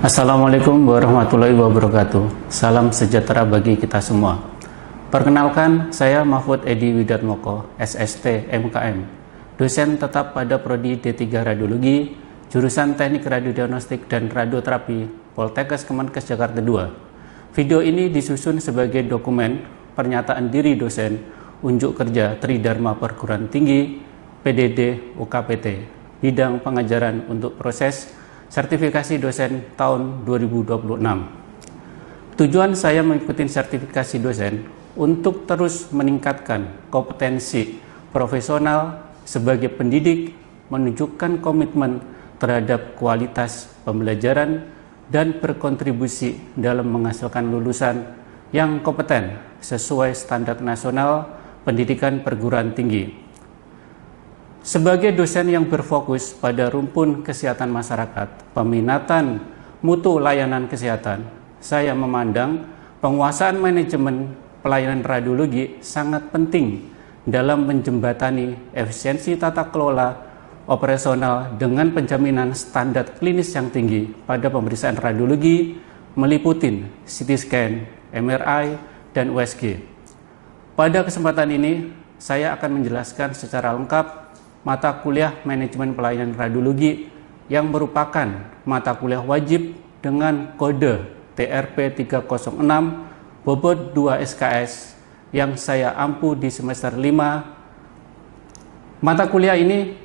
Assalamualaikum warahmatullahi wabarakatuh. Salam sejahtera bagi kita semua. Perkenalkan, saya Mahfud Edi Widatmoko, SST MKM, dosen tetap pada Prodi D3 Radiologi, jurusan Teknik Radiodiagnostik dan Radioterapi, Poltekkes Kemenkes Jakarta II. Video ini disusun sebagai dokumen pernyataan diri dosen unjuk kerja Tridharma Perguruan Tinggi PDD UKPT, bidang pengajaran untuk proses sertifikasi dosen tahun 2026. Tujuan saya mengikuti sertifikasi dosen untuk terus meningkatkan kompetensi profesional sebagai pendidik, menunjukkan komitmen terhadap kualitas pembelajaran dan berkontribusi dalam menghasilkan lulusan yang kompeten sesuai standar nasional pendidikan perguruan tinggi. Sebagai dosen yang berfokus pada rumpun kesehatan masyarakat, peminatan mutu layanan kesehatan, saya memandang penguasaan manajemen pelayanan radiologi sangat penting dalam menjembatani efisiensi tata kelola operasional dengan penjaminan standar klinis yang tinggi pada pemeriksaan radiologi meliputi CT scan, MRI, dan USG. Pada kesempatan ini, saya akan menjelaskan secara lengkap mata kuliah manajemen pelayanan radiologi yang merupakan mata kuliah wajib dengan kode TRP 306 bobot 2 SKS yang saya ampu di semester 5. Mata kuliah ini,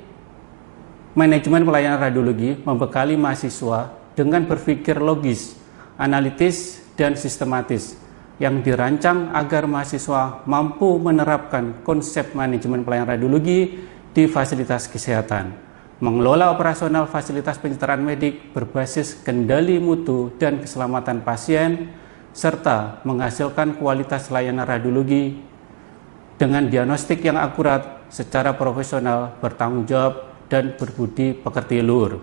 manajemen pelayanan radiologi, membekali mahasiswa dengan berpikir logis, analitis, dan sistematis yang dirancang agar mahasiswa mampu menerapkan konsep manajemen pelayanan radiologi di fasilitas kesehatan, mengelola operasional fasilitas pencitraan medik berbasis kendali mutu dan keselamatan pasien, serta menghasilkan kualitas layanan radiologi dengan diagnostik yang akurat, secara profesional, bertanggung jawab, dan berbudi pekerti luhur.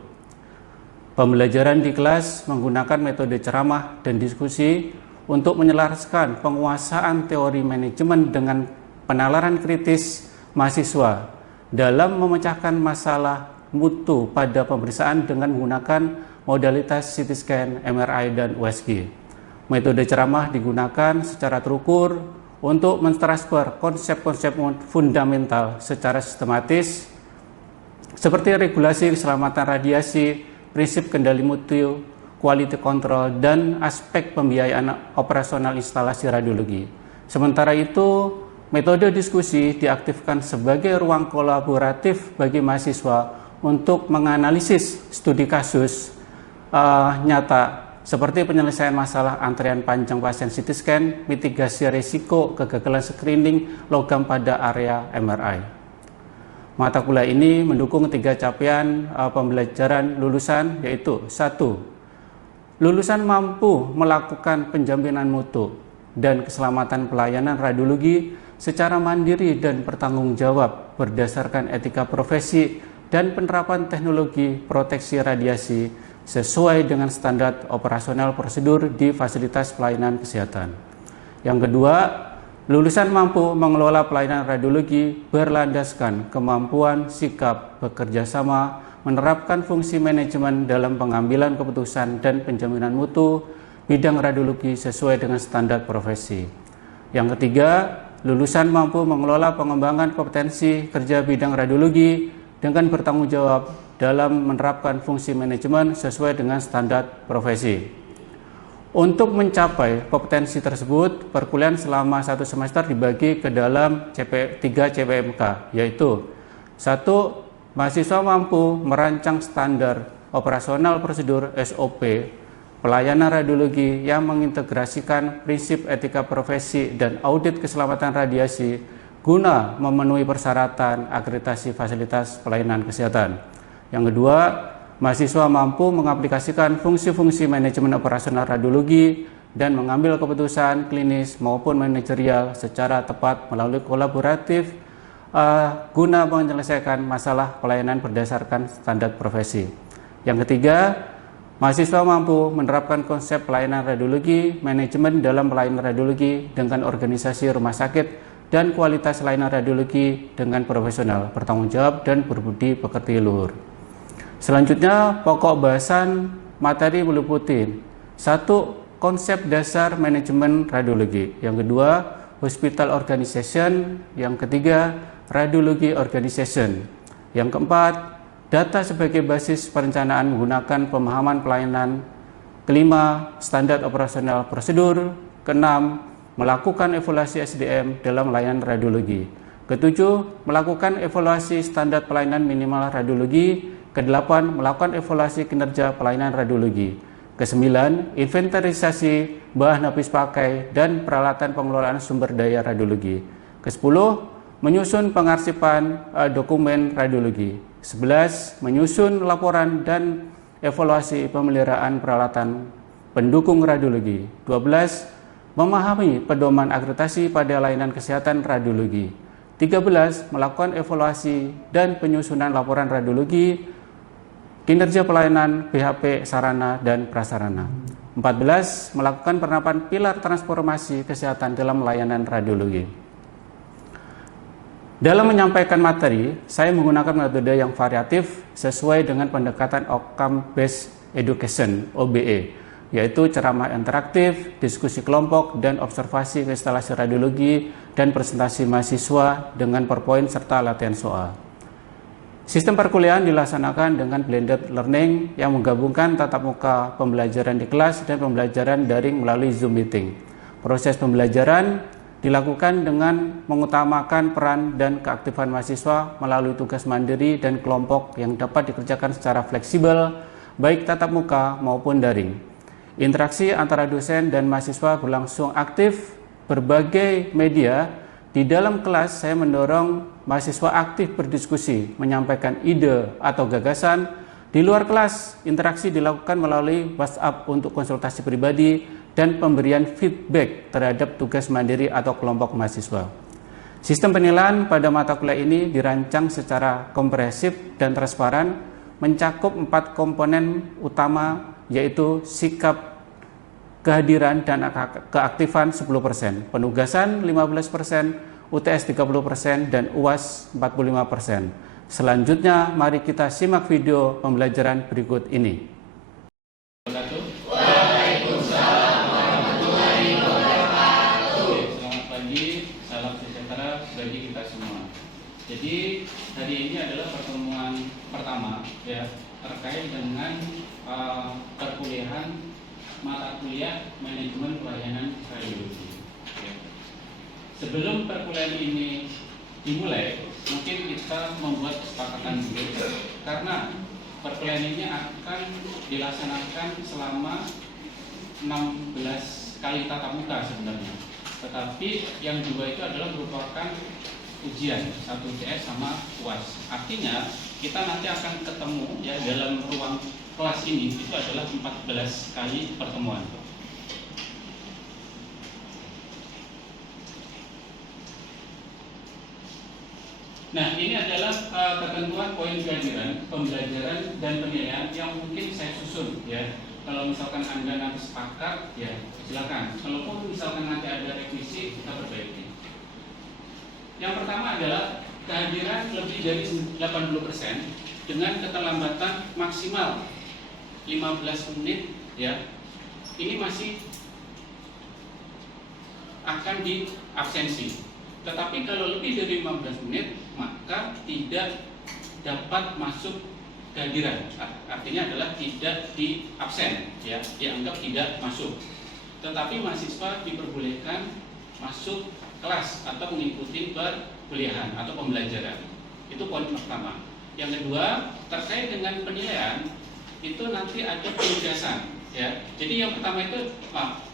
Pembelajaran di kelas menggunakan metode ceramah dan diskusi untuk menyelaraskan penguasaan teori manajemen dengan penalaran kritis mahasiswa dalam memecahkan masalah mutu pada pemeriksaan dengan menggunakan modalitas CT scan, MRI, dan USG. Metode ceramah digunakan secara terukur untuk mentransfer konsep-konsep fundamental secara sistematis seperti regulasi keselamatan radiasi, prinsip kendali mutu, quality control, dan aspek pembiayaan operasional instalasi radiologi. Sementara itu, metode diskusi diaktifkan sebagai ruang kolaboratif bagi mahasiswa untuk menganalisis studi kasus nyata seperti penyelesaian masalah antrian panjang pasien CT scan, mitigasi risiko kegagalan screening logam pada area MRI. Mata kuliah ini mendukung 3 capaian pembelajaran lulusan, yaitu 1. Lulusan mampu melakukan penjaminan mutu dan keselamatan pelayanan radiologi secara mandiri dan bertanggung jawab berdasarkan etika profesi dan penerapan teknologi proteksi radiasi sesuai dengan standar operasional prosedur di fasilitas pelayanan kesehatan. Yang kedua, lulusan mampu mengelola pelayanan radiologi berlandaskan kemampuan sikap bekerja sama, menerapkan fungsi manajemen dalam pengambilan keputusan dan penjaminan mutu bidang radiologi sesuai dengan standar profesi. Yang ketiga, lulusan mampu mengelola pengembangan kompetensi kerja bidang radiologi dengan bertanggung jawab dalam menerapkan fungsi manajemen sesuai dengan standar profesi. Untuk mencapai kompetensi tersebut, perkuliahan selama 1 semester dibagi ke dalam 3 CPMK, yaitu 1. Mahasiswa mampu merancang standar operasional prosedur SOP pelayanan radiologi yang mengintegrasikan prinsip etika profesi dan audit keselamatan radiasi guna memenuhi persyaratan akreditasi fasilitas pelayanan kesehatan. Yang kedua, mahasiswa mampu mengaplikasikan fungsi-fungsi manajemen operasional radiologi dan mengambil keputusan klinis maupun manajerial secara tepat melalui kolaboratif guna menyelesaikan masalah pelayanan berdasarkan standar profesi. Yang ketiga, mahasiswa mampu menerapkan konsep pelayanan radiologi, manajemen dalam pelayanan radiologi dengan organisasi rumah sakit, dan kualitas layanan radiologi dengan profesional, bertanggung jawab, dan berbudi pekerti luhur. Selanjutnya, pokok bahasan materi meliputi: 1. Konsep dasar manajemen radiologi. Yang kedua, hospital organization. Yang ketiga, radiologi organization. Yang keempat, data sebagai basis perencanaan menggunakan pemahaman pelayanan. Kelima, standar operasional prosedur. Keenam, melakukan evaluasi SDM dalam layanan radiologi. Ketujuh, melakukan evaluasi standar pelayanan minimal radiologi. Kedelapan, melakukan evaluasi kinerja pelayanan radiologi. Kesembilan, inventarisasi bahan habis pakai dan peralatan pengelolaan sumber daya radiologi. Kesepuluh, menyusun pengarsipan dokumen radiologi. 11, menyusun laporan dan evaluasi pemeliharaan peralatan pendukung radiologi. 12, memahami pedoman akreditasi pada layanan kesehatan radiologi. 13, melakukan evaluasi dan penyusunan laporan radiologi, kinerja pelayanan BHP sarana dan prasarana. 14, melakukan penerapan pilar transformasi kesehatan dalam layanan radiologi. Dalam menyampaikan materi, saya menggunakan metode yang variatif sesuai dengan pendekatan Outcome Based Education (OBE), yaitu ceramah interaktif, diskusi kelompok, dan observasi instalasi radiologi dan presentasi mahasiswa dengan PowerPoint serta latihan soal. Sistem perkuliahan dilaksanakan dengan blended learning yang menggabungkan tatap muka pembelajaran di kelas dan pembelajaran daring melalui Zoom meeting. Proses pembelajaran dilakukan dengan mengutamakan peran dan keaktifan mahasiswa melalui tugas mandiri dan kelompok yang dapat dikerjakan secara fleksibel, baik tatap muka maupun daring. Interaksi antara dosen dan mahasiswa berlangsung aktif berbagai media. Di dalam kelas, saya mendorong mahasiswa aktif berdiskusi, menyampaikan ide atau gagasan. Di luar kelas, interaksi dilakukan melalui WhatsApp untuk konsultasi pribadi dan pemberian feedback terhadap tugas mandiri atau kelompok mahasiswa. Sistem penilaian pada mata kuliah ini dirancang secara komprehensif dan transparan, mencakup 4 komponen utama, yaitu sikap, kehadiran dan keaktifan 10%, penugasan 15%, UTS 30%, dan UAS 45%. Selanjutnya, mari kita simak video pembelajaran berikut ini. Waalaikumsalam warahmatullahi wabarakatuh. Selamat pagi, salam sejahtera bagi kita semua. Jadi hari ini adalah pertemuan pertama ya terkait dengan perkuliahan mata kuliah manajemen pelayanan radiologi. Sebelum perkuliahan ini dimulai, mungkin kita membuat kesepakatan dulu karena perkuliahan ini akan dilaksanakan selama 16 kali tatap muka sebenarnya. Tetapi yang dua itu adalah merupakan ujian, 1 UTS sama UAS. Artinya kita nanti akan ketemu ya dalam ruang kelas ini itu adalah 14 kali pertemuan. Nah, ini adalah ketentuan poin kehadiran, pembelajaran, dan penilaian yang mungkin saya susun ya. Kalau misalkan Anda nanti sepakat, ya silakan. Kalaupun misalkan nanti ada revisi, kita perbaiki. Yang pertama adalah kehadiran lebih dari 80% dengan keterlambatan maksimal 15 menit ya. Ini masih akan diabsensi. Tetapi kalau lebih dari 15 menit maka tidak dapat masuk kehadiran. Artinya adalah tidak di absen ya, dianggap tidak masuk. Tetapi mahasiswa diperbolehkan masuk kelas atau mengikuti perkuliahan atau pembelajaran. Itu poin pertama. Yang kedua, terkait dengan penilaian itu nanti ada penugasan ya. Jadi yang pertama itu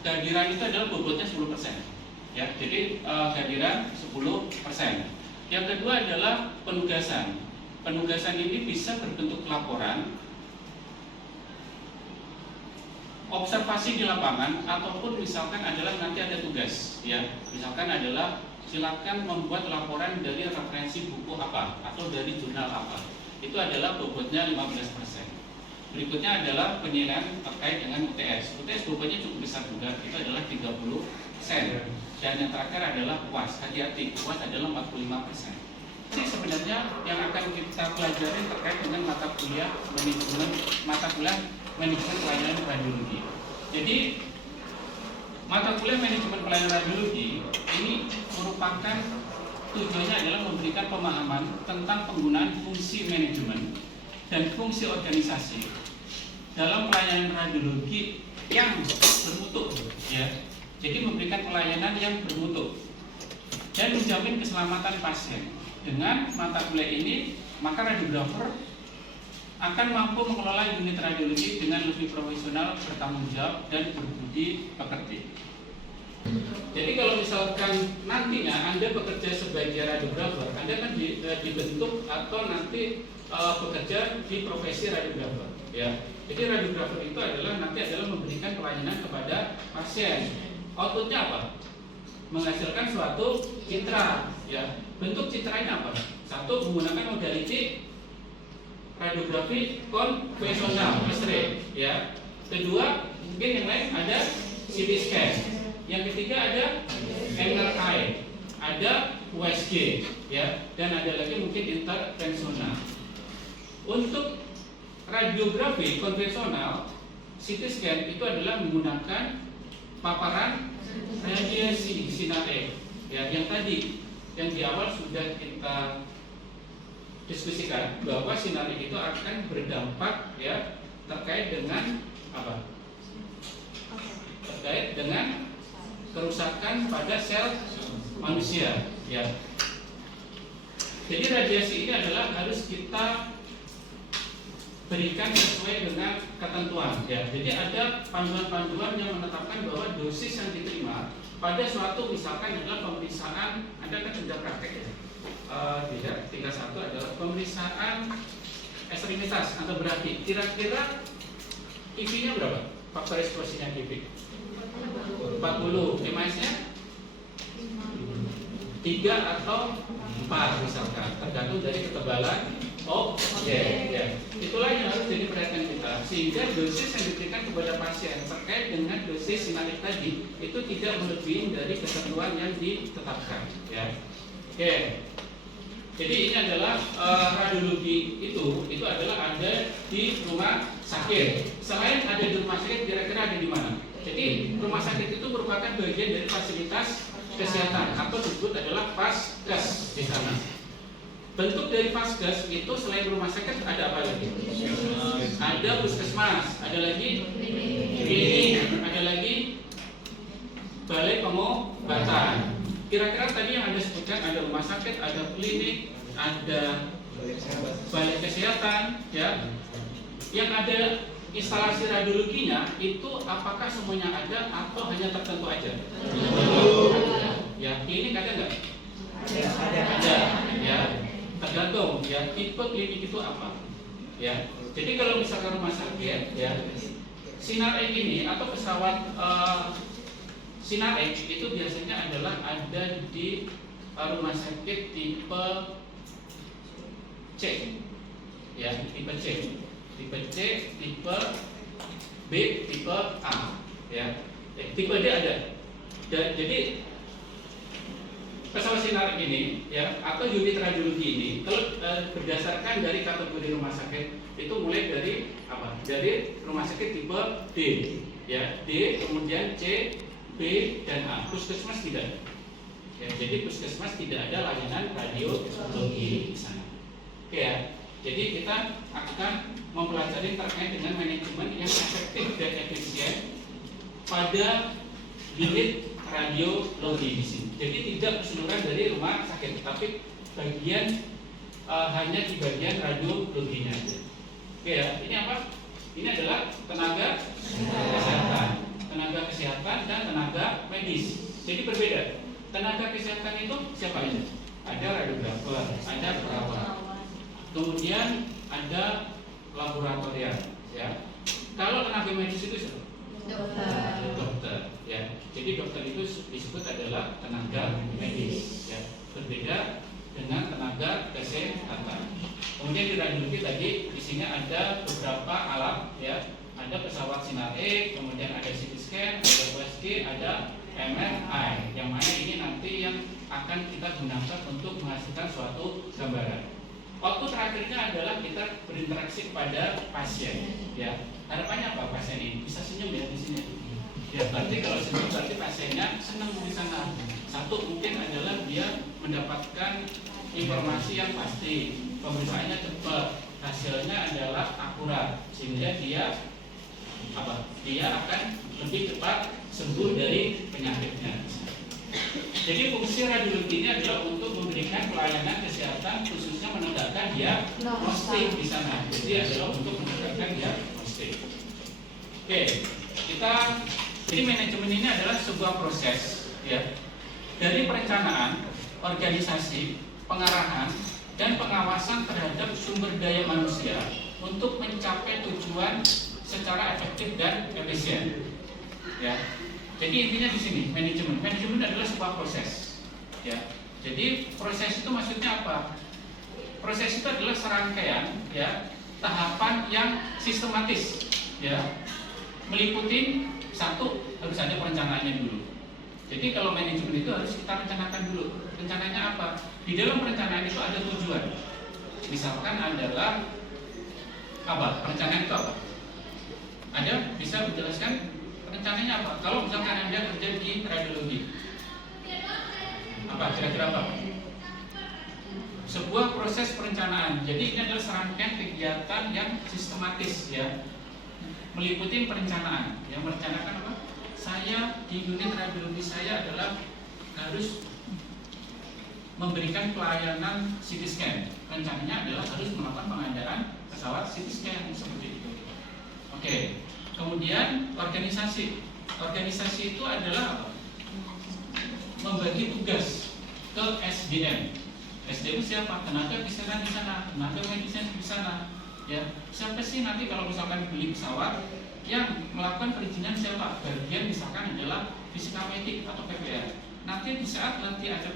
kehadiran itu adalah bobotnya 10% ya. Jadi kehadiran 10%. Yang kedua adalah penugasan. Penugasan ini bisa berbentuk laporan, observasi di lapangan, ataupun misalkan adalah nanti ada tugas ya. Misalkan adalah silakan membuat laporan dari referensi buku apa atau dari jurnal apa. Itu adalah bobotnya 15%. Berikutnya adalah penilaian terkait dengan UTS. UTS bobotnya cukup besar juga, itu adalah 30%. Dan yang terakhir adalah UAS. Hati-hati, UAS adalah 45%. Jadi sebenarnya yang akan kita pelajari terkait dengan mata kuliah manajemen, mata kuliah manajemen pelayanan radiologi. Jadi mata kuliah manajemen pelayanan radiologi ini merupakan tujuannya adalah memberikan pemahaman tentang penggunaan fungsi manajemen dan fungsi organisasi dalam pelayanan radiologi yang bermutu, ya. Jadi memberikan pelayanan yang bermutu dan menjamin keselamatan pasien. Dengan mata kuliah ini, maka radiografer akan mampu mengelola unit radiologi dengan lebih profesional, bertanggung jawab, dan berbudi pekerti. Jadi kalau misalkan nantinya Anda bekerja sebagai radiografer, Anda kan dibentuk atau nanti bekerja di profesi radiografer, ya. Jadi radiografer itu nanti adalah memberikan pelayanan kepada pasien. Outputnya apa? Menghasilkan suatu citra, ya. Bentuk citranya apa? Satu, menggunakan modaliti radiografi konvensional, X-ray, ya. Kedua, mungkin yang lain ada CT scan. Yang ketiga ada MRI, ada USG, ya, dan ada lagi mungkin intervensional. Untuk radiografi konvensional, CT scan itu adalah menggunakan paparan radiasi sinar X, ya, yang tadi yang di awal sudah kita diskusikan bahwa sinar X itu akan berdampak, ya, terkait dengan apa? Terkait dengan kerusakan pada sel manusia, ya. Jadi radiasi ini adalah harus kita berikan sesuai dengan ketentuan, ya. Jadi ada panduan-panduan yang menetapkan bahwa dosis yang diterima pada suatu misalkan adalah pemeriksaan, Anda kan sudah praktek, ya. Tidak, tinggal satu adalah pemeriksaan ekstremitas atau berarti kira-kira IV-nya berapa? Faktor eksplosinya IV 40, MAS-nya 3 atau 4 misalkan, tergantung dari ketebalan objek, ya. Itulah yang harus jadi perhatian kita, sehingga dosis yang diberikan kepada pasien terkait dengan dosis sinar X tadi itu tidak melebihi dari ketentuan yang ditetapkan, ya. Oke. Jadi ini adalah radiologi itu adalah ada di rumah sakit. Selain ada di rumah sakit, kira-kira ada di mana? Jadi rumah sakit itu merupakan bagian dari fasilitas kesehatan atau disebut adalah Faskes di sana. Bentuk dari Faskes itu selain rumah sakit ada apa lagi? Ada puskesmas, ada lagi klinik, ada lagi balai pengobatan. Kira-kira tadi yang Anda sebutkan ada rumah sakit, ada klinik, ada balai kesehatan, ya. Yang ada instalasi radiologinya itu apakah semuanya ada atau hanya tertentu aja? Ya, klinik ada nggak? Ada, ya. Tergantung, ya, tipe klinik itu apa, ya. Jadi kalau misalkan rumah sakit, ya, sinar X ini atau pesawat sinar X itu biasanya adalah ada di rumah sakit tipe C, ya, tipe C, tipe C, tipe B, tipe A, ya. Tipe D ada. Jadi pesawat sinar ini, ya, atau unit radiologi ini, kalau berdasarkan dari kategori rumah sakit itu mulai dari apa? Dari rumah sakit tipe D, ya, D, kemudian C, B, dan A. Puskesmas tidak. Ya, jadi puskesmas tidak ada layanan radiologi di sana. Oke, ya. Jadi kita akan mempelajari terkait dengan manajemen yang efektif dan efisien pada unit radiologi di sini. Jadi tidak keseluruhan dari rumah sakit, tapi bagian hanya di bagian radiologinya. Oke, ya. Ini apa? Ini adalah tenaga kesehatan, tenaga kesehatan dan tenaga medis. Jadi berbeda. Tenaga kesehatan itu siapa aja? Ada radiografer, ada perawat, kemudian ada laboratorium, ya. Kalau tenaga medis itu siapa? Dokter, ya. Jadi dokter itu disebut adalah tenaga medis, ya. Berbeda dengan tenaga kesehatan. Kemudian di radiologi tadi di sini ada beberapa alat, ya. Ada pesawat sinar X, kemudian ada CT scan, ada USG, ada MRI. Yang mana ini nanti yang akan kita gunakan untuk menghasilkan suatu gambaran. Output terakhirnya adalah kita berinteraksi kepada pasien, ya. harapannya apa pasien ini bisa senyum ya di sini. Ya berarti kalau senyum berarti pasiennya senang di sana. Satu mungkin adalah dia mendapatkan informasi yang pasti, pemeriksaannya cepat, hasilnya adalah akurat, sehingga dia akan lebih cepat sembuh dari penyakitnya. Jadi fungsi radiologi ini adalah untuk memberikan pelayanan kesehatan khususnya menegakkan diagnostik di sana. Jadi adalah untuk menegakkan diagnostik. Oke, jadi manajemen ini adalah sebuah proses ya dari perencanaan, organisasi, pengarahan, dan pengawasan terhadap sumber daya manusia untuk mencapai tujuan secara efektif dan efisien. Ya. Jadi intinya di sini manajemen adalah sebuah proses. Ya. Jadi proses itu maksudnya apa? Proses itu adalah serangkaian ya tahapan yang sistematis. Ya. Meliputi satu harus ada perencanaannya dulu. Jadi kalau manajemen itu harus kita rencanakan dulu. Rencananya apa? Di dalam perencanaan itu ada tujuan. Misalkan adalah apa? Perencanaan itu apa? Ada bisa menjelaskan rencananya apa? Kalau misalkan Anda kerja di radiologi, apa kira-kira apa? Sebuah proses perencanaan. Jadi ini adalah serangkaian kegiatan yang sistematis ya. Meliputi perencanaan. Yang merencanakan apa? Saya di unit radiologi saya adalah harus memberikan pelayanan CT scan. Rencananya adalah harus melakukan pengadaan pesawat CT scan seperti itu. Oke. Kemudian organisasi. Organisasi itu adalah apa? Membagi tugas ke SDM. SDM siapa? Tenaga kesehatan di sana, tenaga medis di sana. Ya, siapa sih nanti kalau misalkan beli pesawat yang melakukan perizinan siapa? Bagian misalkan adalah fisika medik atau PPR. Nanti di saat nanti ada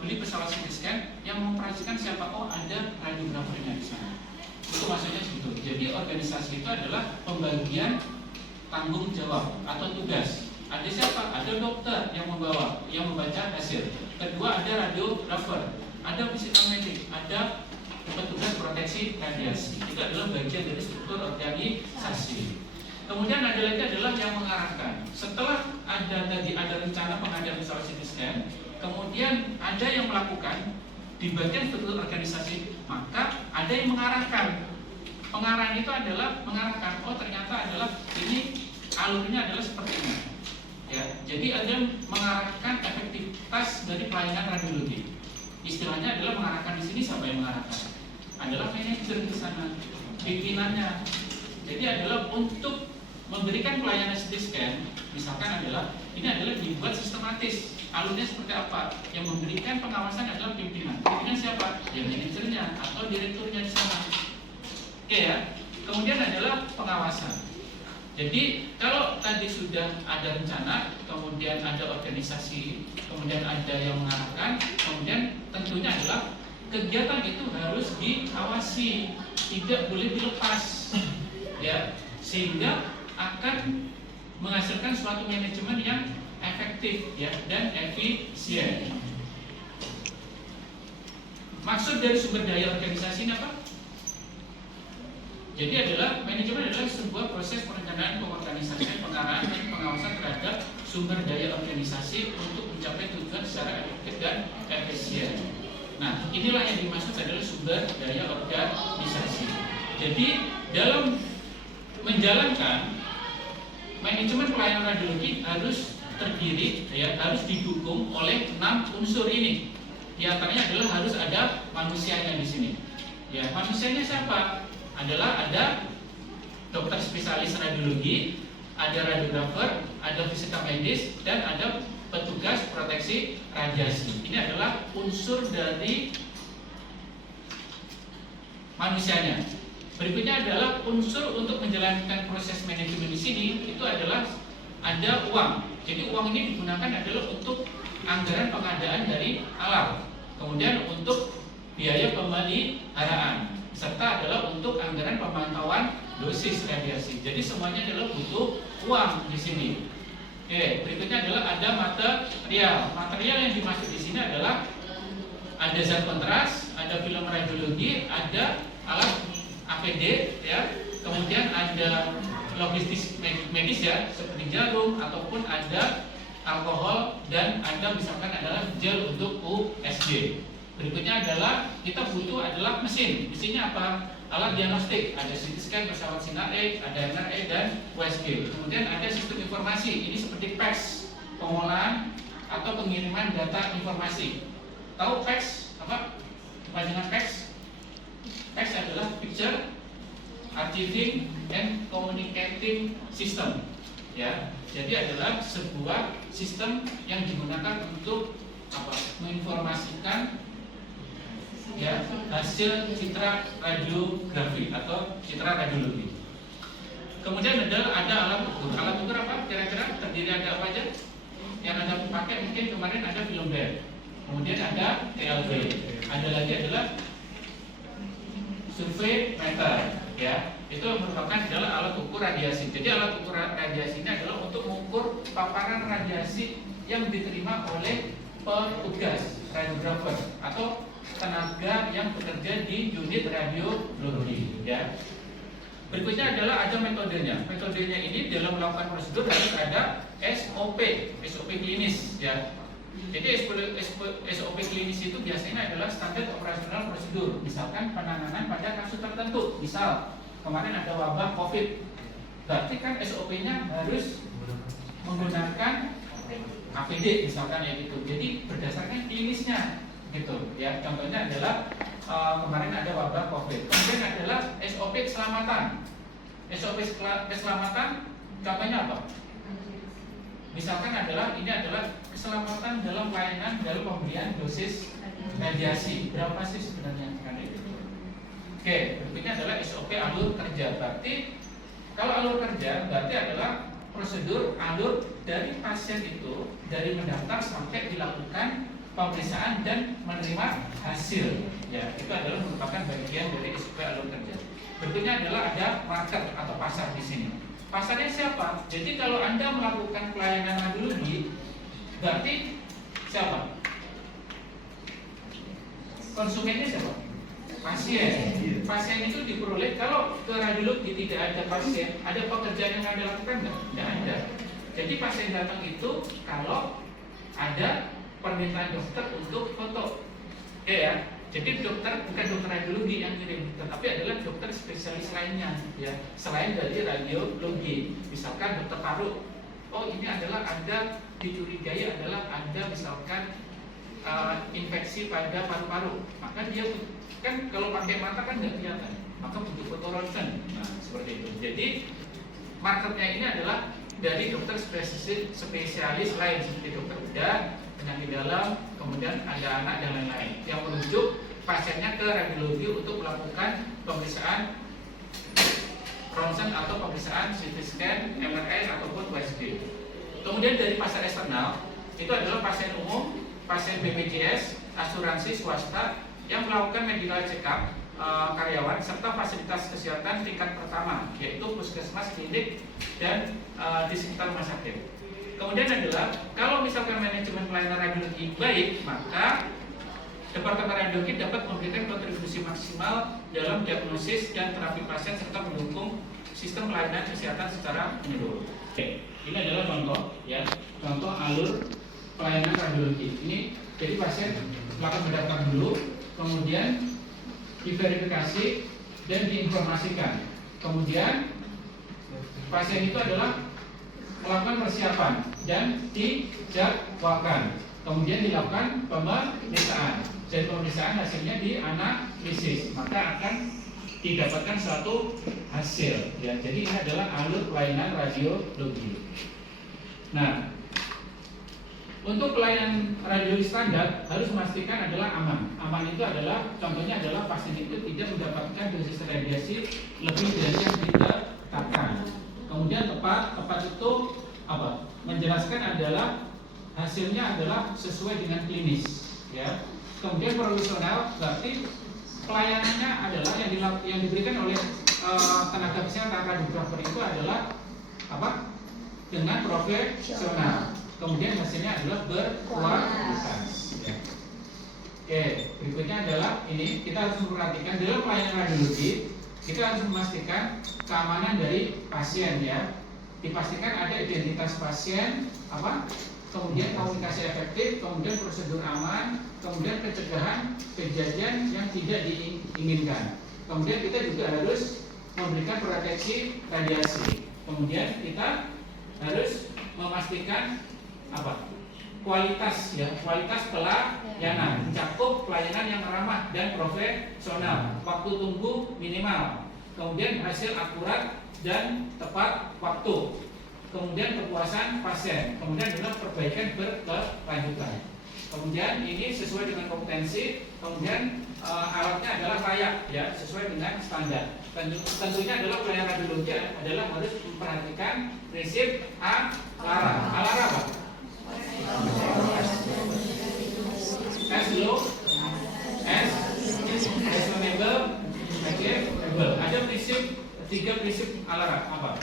beli pesawat CT scan yang mengoperasikan siapa? Oh ada radiografernya di sana. Itu maksudnya segitu. Jadi organisasi itu adalah pembagian tanggung jawab atau tugas. Ada siapa? Ada dokter yang membaca hasil. Kedua ada radiografer, ada fisika medik, ada petugas proteksi radiasi. Itu adalah bagian dari struktur organisasi. Kemudian ada lagi adalah yang mengarahkan. Setelah ada rencana pengadaan pesawat CT scan, kemudian ada yang melakukan di bagian struktur organisasi, maka ada yang mengarahkan. Pengarahan itu adalah mengarahkan. Oh ternyata adalah ini alurnya adalah seperti ini. Ya, jadi ada yang mengarahkan efektivitas dari pelayanan radiologi. Istilahnya adalah mengarahkan di sini. Siapa yang mengarahkan? Adalah manajer di sana, pimpinannya. Jadi adalah untuk memberikan pelayanan CT scan, misalkan adalah ini adalah dibuat sistematis. Alurnya seperti apa? Yang memberikan pengawasan adalah pimpinan. Pimpinan siapa? Ya manajernya atau direkturnya di sana. Oke ya. Kemudian adalah pengawasan. Jadi kalau tadi sudah ada rencana, kemudian ada organisasi, kemudian ada yang mengarahkan, kemudian tentunya adalah kegiatan itu harus diawasi, tidak boleh dilepas, ya, sehingga akan menghasilkan suatu manajemen yang efektif, ya, dan efisien. Maksud dari sumber daya organisasi ini apa? Jadi adalah manajemen adalah sebuah proses perencanaan, pengorganisasian, pengarahan, dan pengawasan terhadap sumber daya organisasi untuk mencapai tujuan secara efektif dan efisien. Nah, inilah yang dimaksud adalah sumber daya organisasi. Jadi dalam menjalankan manajemen pelayanan radiologi harus terdiri, ya, harus didukung oleh 6 unsur ini. Di antaranya adalah harus ada manusianya di sini. Ya, manusianya siapa? Adalah ada dokter spesialis radiologi, ada radiografer, ada fisika medis, dan ada petugas proteksi radiasi. Ini adalah unsur dari manusianya. Berikutnya adalah unsur untuk menjalankan proses manajemen di sini itu adalah ada uang. Jadi uang ini digunakan adalah untuk anggaran pengadaan dari alat, kemudian untuk biaya pemeliharaan, serta adalah untuk anggaran pemantauan dosis radiasi. Jadi semuanya adalah butuh uang di sini. Oke, berikutnya adalah ada material. Material yang dimaksud di sini adalah ada zat kontras, ada film radiologi, ada alat APD, ya. Kemudian ada logistik medis ya, seperti jarum ataupun ada alkohol dan ada misalkan adalah gel untuk USG. Berikutnya adalah kita butuh adalah mesinnya apa? Alat diagnostik, ada CT scan, pesawat sinar X, ada MRI dan USG. Kemudian ada sistem informasi, ini seperti PACS, pengolahan atau pengiriman data informasi. Tahu PACS apa? Kepanjangan PACS? PACS adalah Picture Archiving and Communicating System. Ya, jadi adalah sebuah sistem yang digunakan untuk apa? Menginformasikan ya hasil citra radiografi atau citra radiologi. Kemudian ada alat ukur. Alat ukur apa? Kira-kira terdiri ada apa aja? Yang Anda pakai mungkin kemarin ada film bed. Kemudian ada TLV. Ada lagi adalah survei meter. Ya, itu merupakan adalah alat ukur radiasi. Jadi alat ukur radiasi ini adalah untuk mengukur paparan radiasi yang diterima oleh petugas radiografer atau tenaga yang bekerja di unit radiologi. Ya. Berikutnya adalah ada metodenya. Metodenya ini dalam melakukan prosedur harus ada SOP klinis. Ya. Jadi SOP klinis itu biasanya adalah standar operasional prosedur. Misalkan penanganan pada kasus tertentu. Misal kemarin ada wabah COVID, berarti kan SOP-nya harus menggunakan APD misalkan ya gitu. Jadi berdasarkan klinisnya gitu. Ya, contohnya adalah kemarin ada wabah COVID. Kemudian adalah SOP keselamatan. SOP keselamatan contohnya apa? Misalkan ini adalah keselamatan dalam pelayanan dalam pemberian dosis radiasi. Berapa sih sebenarnya? Oke, berikutnya adalah SOP alur kerja. Berarti kalau alur kerja berarti adalah prosedur alur dari pasien itu dari mendaftar sampai dilakukan pemeriksaan dan menerima hasil. Ya, itu adalah merupakan bagian dari SOP alur kerja. Berikutnya adalah ada market atau pasar di sini. Pasarnya siapa? Jadi kalau Anda melakukan pelayanan radiologi, berarti siapa? Konsumennya siapa? Pasien. Pasien itu diperoleh. Kalau ke radiologi tidak ada pasien, ada pekerjaan yang Anda lakukan nggak? Tidak ada. Jadi pasien datang itu kalau ada permintaan dokter untuk foto. Ya. Jadi dokter bukan dokter radiologi yang kirim, tetapi adalah dokter spesialis lainnya, ya, selain dari radiologi. Misalkan dokter paru, oh ini adalah Anda dicurigai adalah Anda misalkan infeksi pada paru-paru, maka dia kan kalau pakai mata kan nggak kelihatan, maka butuh foto ronsen. Nah seperti itu. Jadi marketnya ini adalah dari dokter spesialis lain seperti dokter bedah, penyakit dalam, kemudian ada anak dan lain-lain yang merujuk pasiennya ke radiologi untuk melakukan pemeriksaan ronsen atau pemeriksaan CT scan, MRI ataupun USG. Kemudian dari pasar eksternal itu adalah pasien umum, pasien BPJS, asuransi swasta yang melakukan medical check up karyawan serta fasilitas kesehatan tingkat pertama yaitu puskesmas, klinik dan di sekitar rumah sakit. Kemudian adalah kalau misalkan manajemen pelayanan radiologi baik, maka Departemen Radiologi dapat memberikan kontribusi maksimal dalam diagnosis dan terapi pasien serta mendukung sistem pelayanan kesehatan secara menyeluruh. Oke, ini adalah contoh ya, contoh alur pelayanan radiologi. Ini jadi pasien melakukan mendaftar dulu, kemudian diverifikasi dan diinformasikan. Kemudian pasien itu adalah melakukan persiapan dan dijadwalkan. Kemudian dilakukan pemeriksaan. Dan pemeriksaan hasilnya dianalisis, maka akan didapatkan suatu hasil. Ya, jadi ini adalah alur pelayanan radiologi. Nah, untuk pelayanan radiologi standar harus memastikan adalah aman. Aman itu adalah contohnya adalah pasien itu tidak mendapatkan dosis radiasi lebih dari yang ditetapkan. Kemudian tepat itu apa? Menjelaskan adalah hasilnya adalah sesuai dengan klinis. Ya. Kemudian profesional berarti pelayanannya adalah yang diberikan oleh tenaga kesehatan radiografer itu adalah apa? Dengan profesional. Kemudian hasilnya adalah berkualitas. Ya. Oke, berikutnya adalah ini kita harus memperhatikan dalam pelayanan radiologi kita harus memastikan keamanan dari pasien ya. Dipastikan ada identitas pasien, kemudian komunikasi efektif, kemudian prosedur aman, kemudian pencegahan kejadian yang tidak diinginkan. Kemudian kita juga harus memberikan proteksi radiasi. Kemudian kita harus memastikan kualitas pelayanan, mencakup pelayanan yang ramah dan profesional, waktu tunggu minimal, kemudian hasil akurat dan tepat waktu, kemudian kepuasan pasien, kemudian juga perbaikan berkelanjutan. Kemudian ini sesuai dengan kompetensi, kemudian alatnya adalah layak ya, sesuai dengan standar. Tentunya adalah pelayanan radiologi adalah harus memperhatikan prinsip ALARA. ALARA apa? As low as reasonable, achievable. Ada tiga prinsip ALARA apa?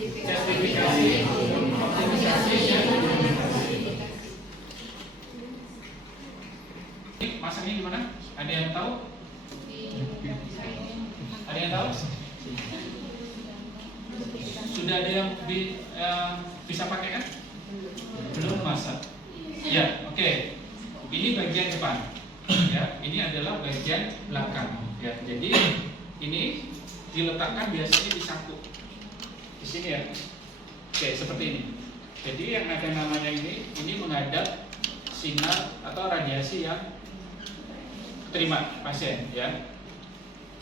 Justifikasi, optimisasi, dan implementasi. Masangnya di mana? Ada yang tahu? Ada yang tahu? Sudah ada yang bisa pakai kan? Belum masak. Ya, oke. Ini bagian depan. Ya, ini adalah bagian belakang. Ya, jadi ini diletakkan biasanya di saku. Di sini ya. Oke, seperti ini. Jadi yang ada namanya ini menghadap sinar atau radiasi yang terima pasien ya.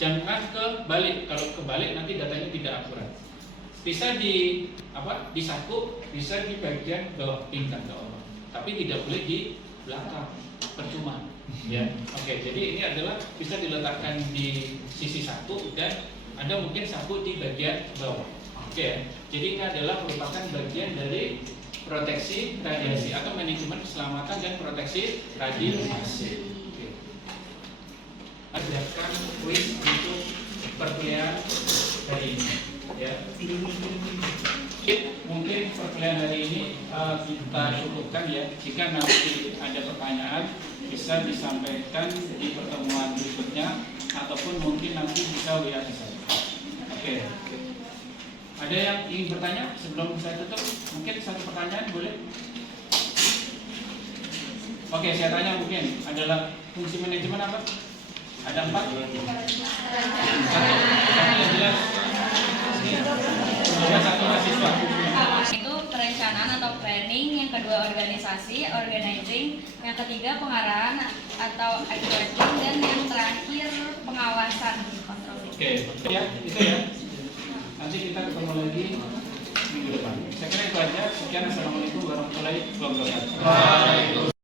Jangan kebalik. Kalau kebalik nanti datanya tidak akurat. Bisa disaku, bisa di bagian bawah pinggang ke bawah. Tapi tidak boleh di belakang, percuma. Ya. Oke, jadi ini adalah bisa diletakkan di sisi satu dan ada mungkin saku di bagian bawah. Oke. Jadi ini adalah merupakan bagian dari proteksi radiasi atau manajemen keselamatan dan proteksi radiasi. Adakan kuis untuk perkuliahan hari ini ya. Mungkin perkuliahan hari ini kita cukupkan ya. Jika nanti ada pertanyaan bisa disampaikan di pertemuan berikutnya ataupun mungkin nanti bisa WA saya. Oke. Ada yang ingin bertanya sebelum saya tutup? Mungkin satu pertanyaan boleh? Oke, saya tanya mungkin adalah fungsi manajemen apa? Ada 4. Satu yang jelas. Ada satu mahasiswa. Itu perencanaan atau planning, yang kedua organisasi, organizing, yang ketiga pengarahan atau actuating, dan yang terakhir pengawasan, kontrol. Oke, ya itu ya. Nanti kita ketemu lagi minggu depan. Saya kira itu aja. Sekian, assalamualaikum warahmatullahi wabarakatuh.